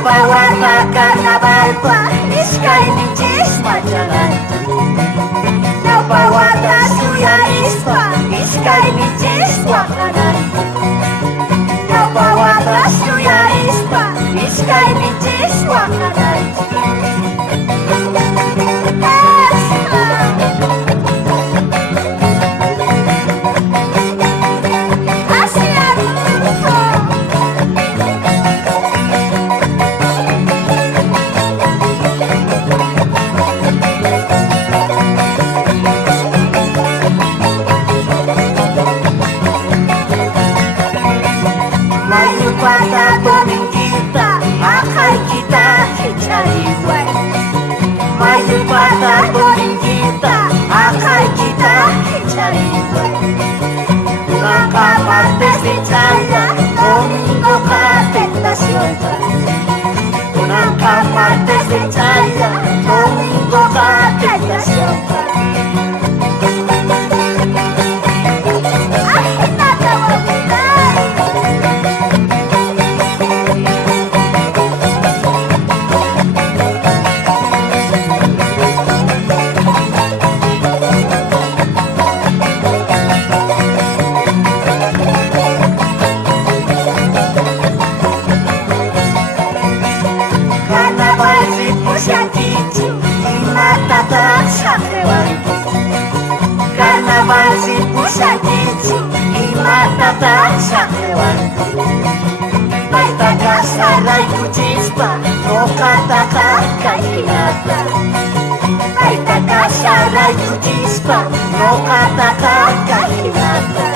Napawarna karnaval pa, iskay ni chisma jalan. Napawarna suya ispa, iskay ni chisma kanan. Napawarna suya ispa, iskay ni chisma kanan. Mayu pada boning kita, akal kita cari buat. Mayu pada boning kita, akal kita cari buat. Maka partes dicaya, domingo tentación. Maka partes dicaya, domingo tentación. Karnaval si pusat itu imata tak sakhewan. Baita kasarai kucispa, no kata kainata. Baita kasarai kucispa, no kata kainata.